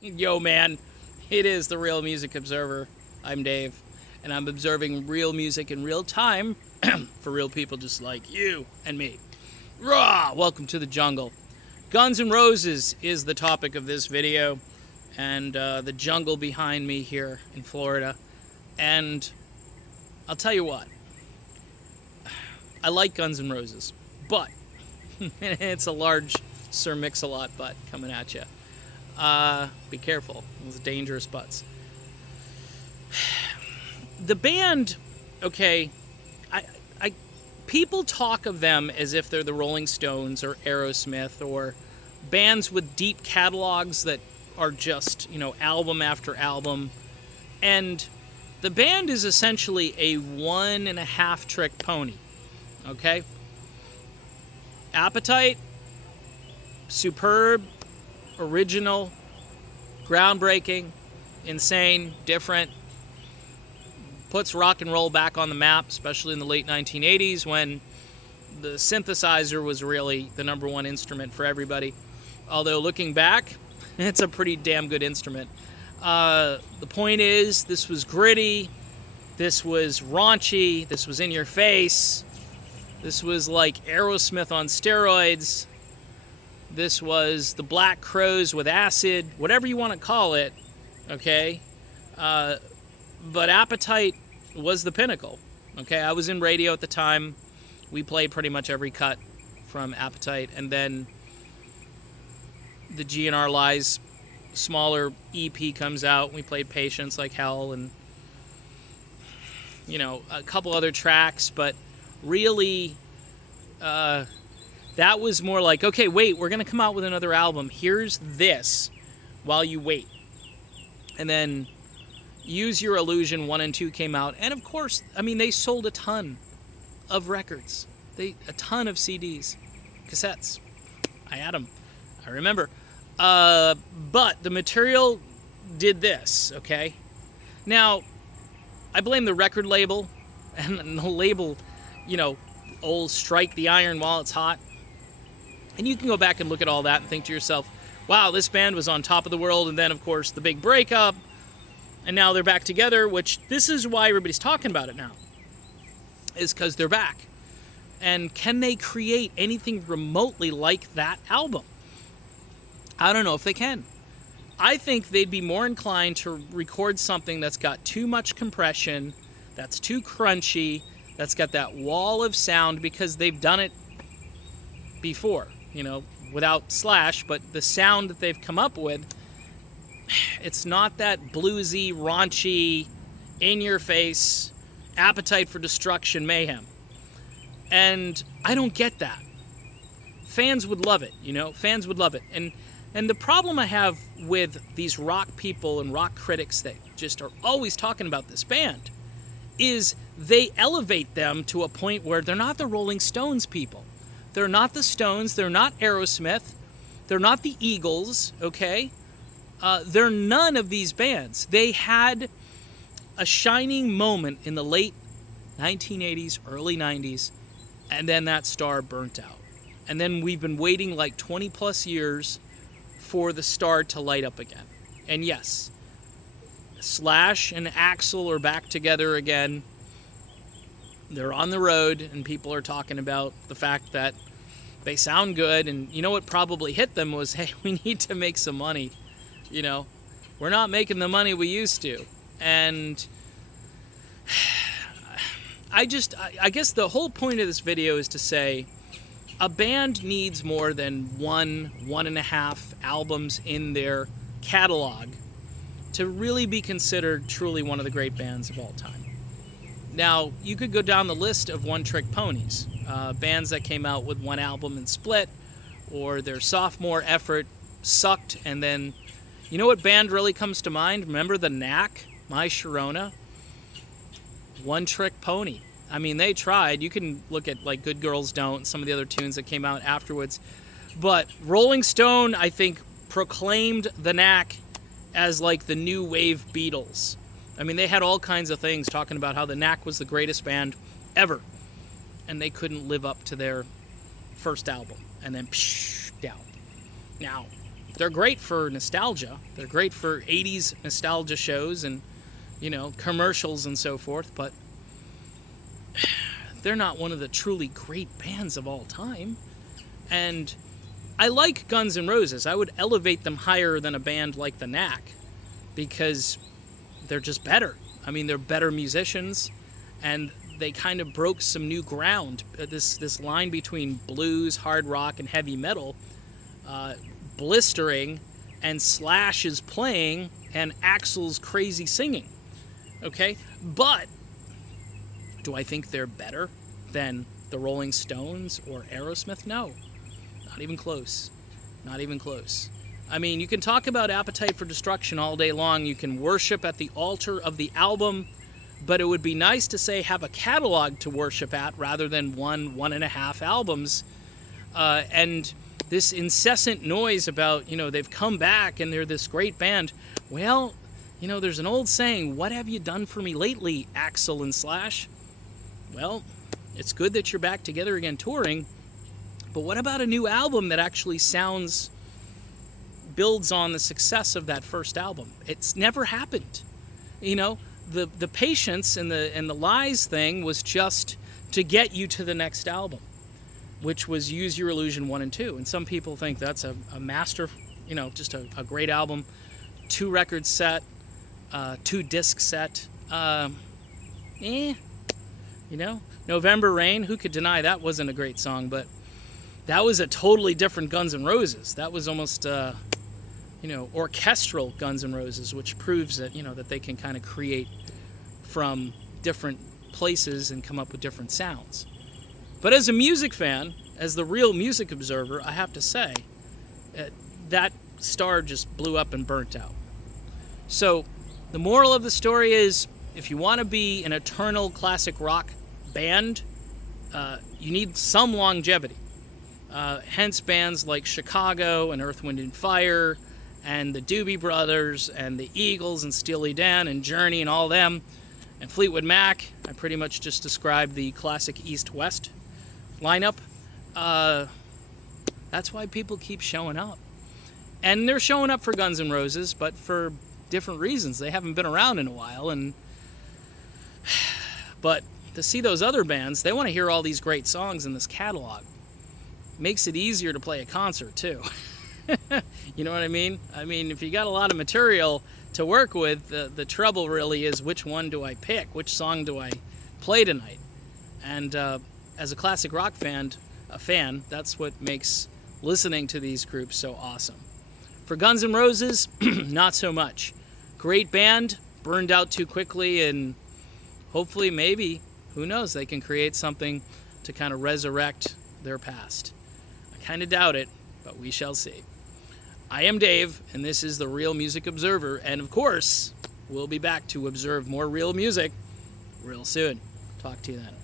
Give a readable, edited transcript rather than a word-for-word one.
Yo, man, it is the Real Music Observer. I'm Dave, and I'm observing real music in real time for real people just like you and me. Raw! Welcome to the jungle. Guns N' Roses is the topic of this video, and the jungle behind me here in Florida. And I'll tell you what, I like Guns N' Roses, but it's a large Sir Mix-a-Lot butt coming at you. Be careful. Those dangerous butts. The band, okay, people talk of them as if they're the Rolling Stones or Aerosmith or bands with deep catalogs that are just, album after album. And the band is essentially a 1.5 trick pony, okay? Appetite, superb, original, groundbreaking, insane, different, puts rock and roll back on the map, especially in the late 1980s when the synthesizer was really the number one instrument for everybody. Although looking back, it's a pretty damn good instrument. The point is, this was gritty, this was raunchy, this was in your face, this was like Aerosmith on steroids. This was the Black Crowes with acid, whatever you want to call it, okay? But Appetite was the pinnacle, okay? I was in radio at the time. We played pretty much every cut from Appetite. And then the GNR Lies smaller EP comes out. We played Patience like hell and, a couple other tracks. But really... that was more like, okay, wait, we're going to come out with another album. Here's this while you wait. And then Use Your Illusion 1 and 2 came out. And of course, they sold a ton of records. A ton of CDs, cassettes. I had them. I remember. But the material did this, okay? Now, I blame the record label. And the label, old strike the iron while it's hot. And you can go back and look at all that and think to yourself, wow, this band was on top of the world, and then, of course, the big breakup, and now they're back together, which this is why everybody's talking about it now, is because they're back. And can they create anything remotely like that album? I don't know if they can. I think they'd be more inclined to record something that's got too much compression, that's too crunchy, that's got that wall of sound, because they've done it before. Without Slash, but the sound that they've come up with, it's not that bluesy, raunchy, in-your-face, Appetite for Destruction mayhem. And I don't get that. Fans would love it, Fans would love it. And the problem I have with these rock people and rock critics that just are always talking about this band is they elevate them to a point where they're not the Rolling Stones people. They're not the Stones. They're not Aerosmith. They're not the Eagles, okay? They're none of these bands. They had a shining moment in the late 1980s, early 90s, and then that star burnt out. And then we've been waiting like 20 plus years for the star to light up again. And yes, Slash and Axl are back together again. They're on the road, and people are talking about the fact that they sound good. And what probably hit them was, hey, we need to make some money. We're not making the money we used to. And I guess the whole point of this video is to say a band needs more than 1.5 albums in their catalog to really be considered truly one of the great bands of all time. Now, you could go down the list of one-trick ponies, bands that came out with one album and split, or their sophomore effort sucked, and then, what band really comes to mind? Remember the Knack, My Sharona? One-trick pony. They tried. You can look at, like, Good Girls Don't, some of the other tunes that came out afterwards. But Rolling Stone, I think, proclaimed the Knack as, like, the new wave Beatles. They had all kinds of things talking about how the Knack was the greatest band ever. And they couldn't live up to their first album. And then, down. Now, they're great for nostalgia. They're great for 80s nostalgia shows and, commercials and so forth, but they're not one of the truly great bands of all time. And I like Guns N' Roses. I would elevate them higher than a band like the Knack because they're just better. I mean, they're better musicians, and they kind of broke some new ground. This line between blues, hard rock, and heavy metal, blistering, and Slash is playing, and Axl's crazy singing. Okay? But do I think they're better than the Rolling Stones or Aerosmith? No. Not even close. Not even close. I mean, you can talk about Appetite for Destruction all day long. You can worship at the altar of the album, but it would be nice to say have a catalog to worship at rather than one and a half albums. And this incessant noise about, they've come back and they're this great band. Well, there's an old saying, what have you done for me lately, Axl and Slash? Well, it's good that you're back together again touring, but what about a new album that actually builds on the success of that first album? It's never happened. The Patience and the Lies thing was just to get you to the next album, which was Use Your Illusion 1 and 2. And some people think that's a master, just a great album. 2-record set, 2-disc set. November Rain, who could deny that wasn't a great song, but that was a totally different Guns N' Roses. That was almost, orchestral Guns N' Roses, which proves that, that they can kind of create from different places and come up with different sounds. But as a music fan, as the real music observer, I have to say, that star just blew up and burnt out. So the moral of the story is, if you want to be an eternal classic rock band, you need some longevity. Hence bands like Chicago and Earth, Wind & Fire and the Doobie Brothers and the Eagles and Steely Dan and Journey and all them and Fleetwood Mac. I pretty much just described the classic East-West lineup. That's why people keep showing up. And they're showing up for Guns N' Roses, but for different reasons. They haven't been around in a while, but to see those other bands, they want to hear all these great songs in this catalog. Makes it easier to play a concert, too. You know what I mean? I mean, if you got a lot of material to work with, the trouble really is which one do I pick? Which song do I play tonight? And as a classic rock fan, that's what makes listening to these groups so awesome. For Guns N' Roses, not so much. Great band, burned out too quickly, and hopefully, maybe, who knows, they can create something to kind of resurrect their past. I kind of doubt it, but we shall see. I am Dave, and this is the Real Music Observer, and of course, we'll be back to observe more real music real soon. Talk to you then.